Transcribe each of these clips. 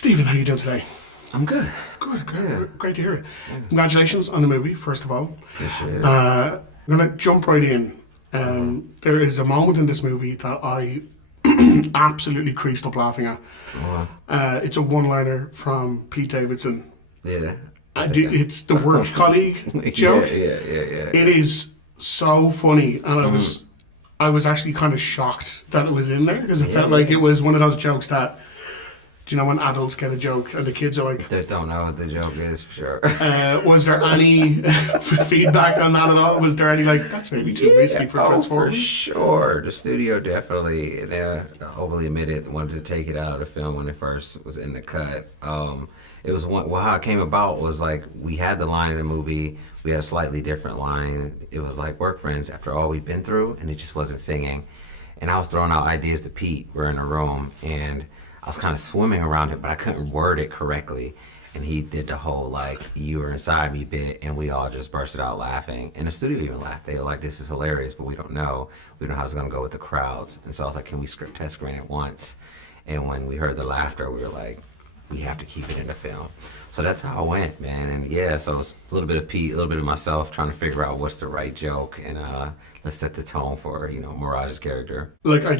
Stephen, how are you doing today? I'm good. Good, good. Yeah. Great to hear it. Congratulations on the movie, first of all. Appreciate it. I'm going to jump right in. There is a moment in this movie that I absolutely creased up laughing at. It's a one-liner from Pete Davidson. Yeah. It's the work colleague joke. Yeah. It is so funny, and I was actually kind of shocked that it was in there because it felt like it was one of those jokes that, do you know, when adults get a joke and the kids are like, They don't know what the joke is for sure. was there any feedback on that at all? Was there any that's maybe too risky for Transformers? For sure. The studio definitely, openly admitted, wanted to take it out of the film when it first was in the cut. It was how it came about was we had the line in the movie, we had a slightly different line. It was like work friends after all we've been through, and it just wasn't singing. And I was throwing out ideas to Pete. We're in a room, and I was kind of swimming around it, but I couldn't word it correctly. And he did the whole you were inside me bit, and we all just bursted out laughing. And the studio even laughed. They were like, this is hilarious, but we don't know. We don't know how it's gonna go with the crowds. And so I was like, can we test screen it once? And when we heard the laughter, we were like, we have to keep it in the film. So that's how it went, man. And yeah, so it was a little bit of Pete, a little bit of myself trying to figure out what's the right joke, and let's set the tone for, Mirage's character. I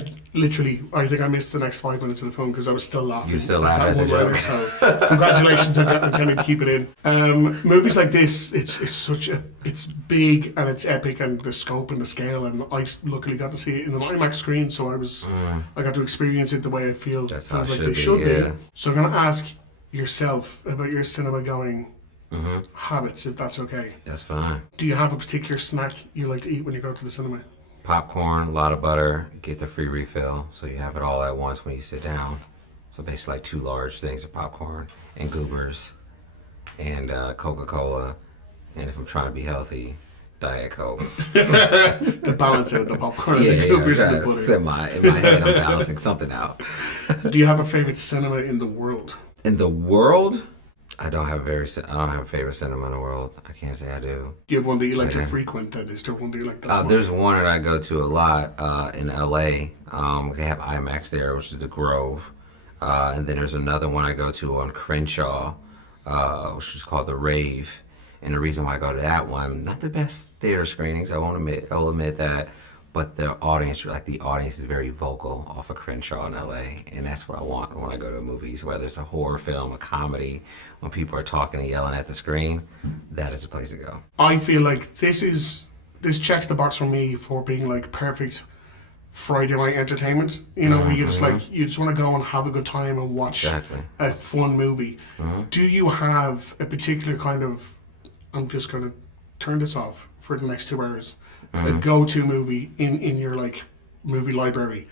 think I missed the next 5 minutes of the film because I was still laughing. You're still laughing at the joke. So congratulations on kind of keeping it in. Movies like this, it's big and it's epic, and the scope and the scale, and I luckily got to see it in an IMAX screen, so I got to experience it the way I feel That's how it like should they be, should yeah. be. So I'm going to ask yourself about your cinema going habits, if that's okay. That's fine. Do you have a particular snack you like to eat when you go to the cinema? Popcorn, a lot of butter, get the free refill, so you have it all at once when you sit down. So basically 2 large things of popcorn and Goobers and Coca-Cola, and if I'm trying to be healthy, Diet Coke. The balance of the popcorn and the Goobers and the butter. In my head, I'm balancing something out. Do you have a favorite cinema in the world? In the world? I don't have a favorite cinema in the world. I can't say I do. Do you have one that you like to frequent? Then is there one that you like? There's one that I go to a lot in LA. They have IMAX there, which is the Grove, and then there's another one I go to on Crenshaw, which is called the Rave. And the reason why I go to that one, not the best theater screenings, I'll admit that, but the audience is very vocal off of Crenshaw in LA, and that's what I want when I go to movies, whether it's a horror film, a comedy, when people are talking and yelling at the screen, that is the place to go. I feel like this checks the box for me for being perfect Friday night entertainment. Where you just you just want to go and have a good time and watch a fun movie. Do you have a particular kind of, I'm just going to turn this off for the next 2 hours, a go-to movie in your movie library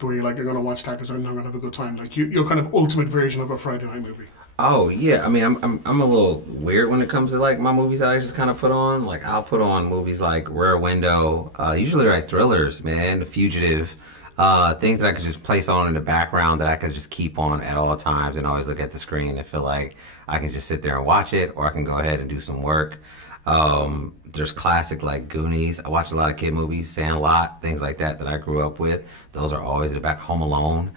where you're I'm going to watch that because I'm going to have a good time, your kind of ultimate version of a Friday night movie? Oh yeah, I mean I'm a little weird when it comes to my movies that I just kind of put on. I'll put on movies like Rear Window, usually thrillers, man, The Fugitive, things that I could just place on in the background that I could just keep on at all times and always look at the screen and feel like I can just sit there and watch it, or I can go ahead and do some work. There's classic Goonies. I watch a lot of kid movies, Sandlot, things like that I grew up with. Those are always in the back. Home Alone,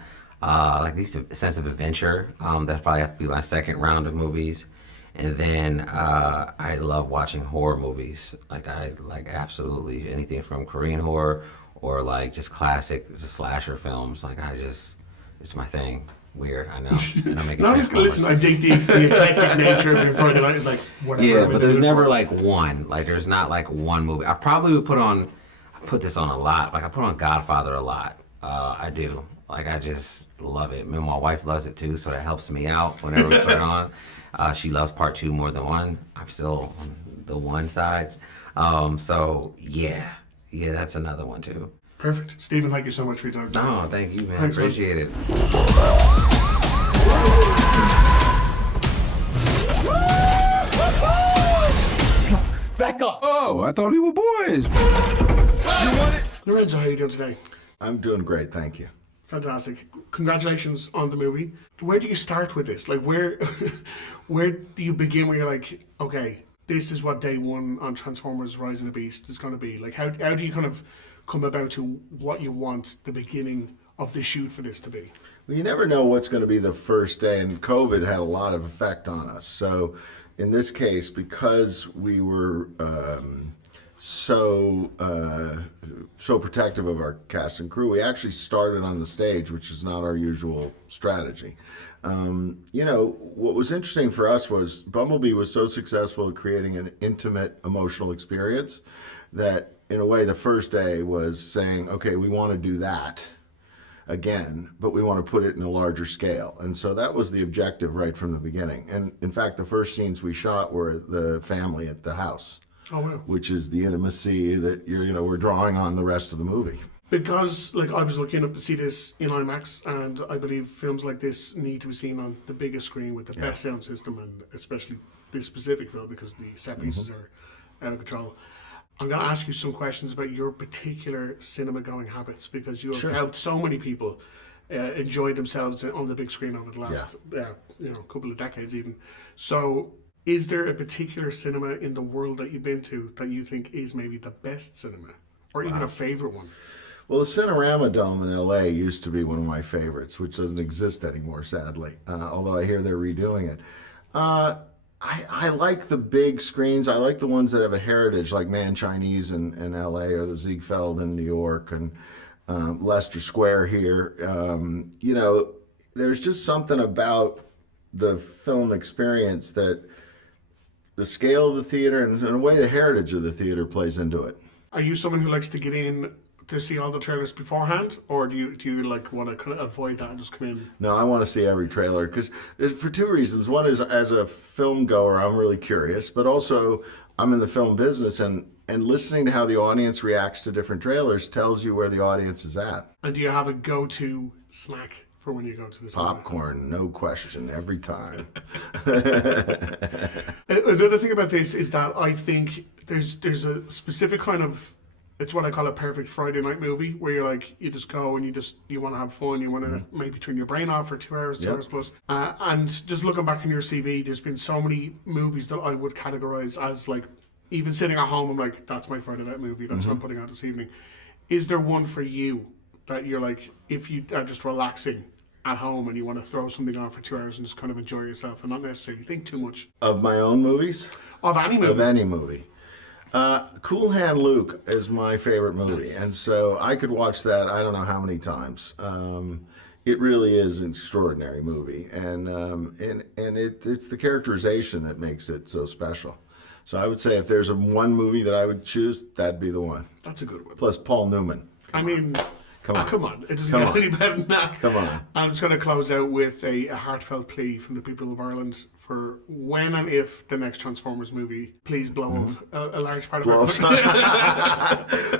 these sense of adventure. That probably have to be my second round of movies. And then I love watching horror movies. I like absolutely anything from Korean horror or just classic slasher films. It's my thing. Weird, I know. And I'm making listen, I dig the eclectic nature of your Friday night. Is whatever. Yeah, but there's never one. There's not one movie. I probably would put this on a lot. I put on Godfather a lot. I do. I just love it. My wife loves it too, so that helps me out whenever we put it on. She loves part 2 more than 1. I'm still on the 1 side. So yeah, that's another one too. Perfect. Stephen, thank you so much for your time. No, thank you, man. Thanks, appreciate it. Back up! Oh, I thought we were boys. You want it? Lorenzo, how are you doing today? I'm doing great, thank you. Fantastic. Congratulations on the movie. Where do you start with this? Where do you begin where you're okay, this is what day 1 on Transformers Rise of the Beast is going to be? How do you kind of come about to what you want the beginning of the shoot for this to be? Well, you never know what's going to be the first day, and COVID had a lot of effect on us. So in this case, because we were so protective of our cast and crew, we actually started on the stage, which is not our usual strategy. What was interesting for us was Bumblebee was so successful at creating an intimate emotional experience that in a way the first day was saying, okay, we want to do that again, but we want to put it in a larger scale. And so that was the objective right from the beginning. And in fact, the first scenes we shot were the family at the house, which is the intimacy that we're drawing on the rest of the movie. Because I was lucky enough to see this in IMAX, and I believe films like this need to be seen on the biggest screen with the best sound system, and especially this specific film because the set pieces are out of control. I'm going to ask you some questions about your particular cinema-going habits, because you have helped so many people enjoy themselves on the big screen over the last couple of decades even. So is there a particular cinema in the world that you've been to that you think is maybe the best cinema, or even a favorite one? Well, the Cinerama Dome in LA used to be one of my favorites, which doesn't exist anymore, sadly, although I hear they're redoing it. I like the big screens. I like the ones that have a heritage, like Man Chinese in LA, or the Ziegfeld in New York, and Leicester Square here. There's just something about the film experience that the scale of the theater and in a way the heritage of the theater plays into it. Are you someone who likes to get in to see all the trailers beforehand, or do you want to kind of avoid that and just come in? No, I want to see every trailer because for two reasons. One is, as a film goer, I'm really curious, but also I'm in the film business, and listening to how the audience reacts to different trailers tells you where the audience is at. And do you have a go-to snack for when you go to the cinema? Popcorn, no question, every time. Another thing about this is that I think there's a specific kind of, it's what I call a perfect Friday night movie, where you just go and you want to have fun, you want to maybe turn your brain off for 2 hours, 2 hours plus. And just looking back on your CV, there's been so many movies that I would categorize as even sitting at home, I'm like, that's my Friday night movie, that's what I'm putting out this evening. Is there one for you that you're if you are just relaxing at home and you want to throw something on for 2 hours and just kind of enjoy yourself and not necessarily think too much? Of my own movies? Of any movie. Of any movie. Cool Hand Luke is my favorite movie, and so I could watch that I don't know how many times. It really is an extraordinary movie, and it's the characterization that makes it so special. So I would say if there's one movie that I would choose, that'd be the one. That's a good one. Plus Paul Newman. Come on. It doesn't get any better than that. Come on. I'm just going to close out with a heartfelt plea from the people of Ireland for when and if the next Transformers movie, please blow up a large part of our country.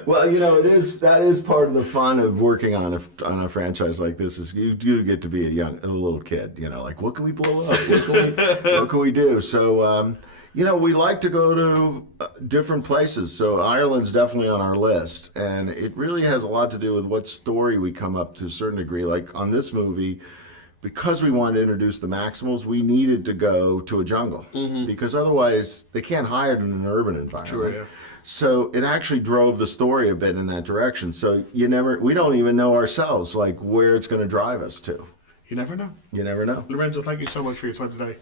Well, that is part of the fun of working on a franchise like this, is you do get to be a little kid, what can we blow up? What can we do? So, we like to go to different places. So Ireland's definitely on our list. And it really has a lot to do with what story we come up to a certain degree. Like on this movie, because we wanted to introduce the Maximals, we needed to go to a jungle. Because otherwise they can't hide in an urban environment. Sure, yeah. So it actually drove the story a bit in that direction. So we don't even know ourselves, where it's going to drive us to. You never know. You never know. Lorenzo, thank you so much for your time today.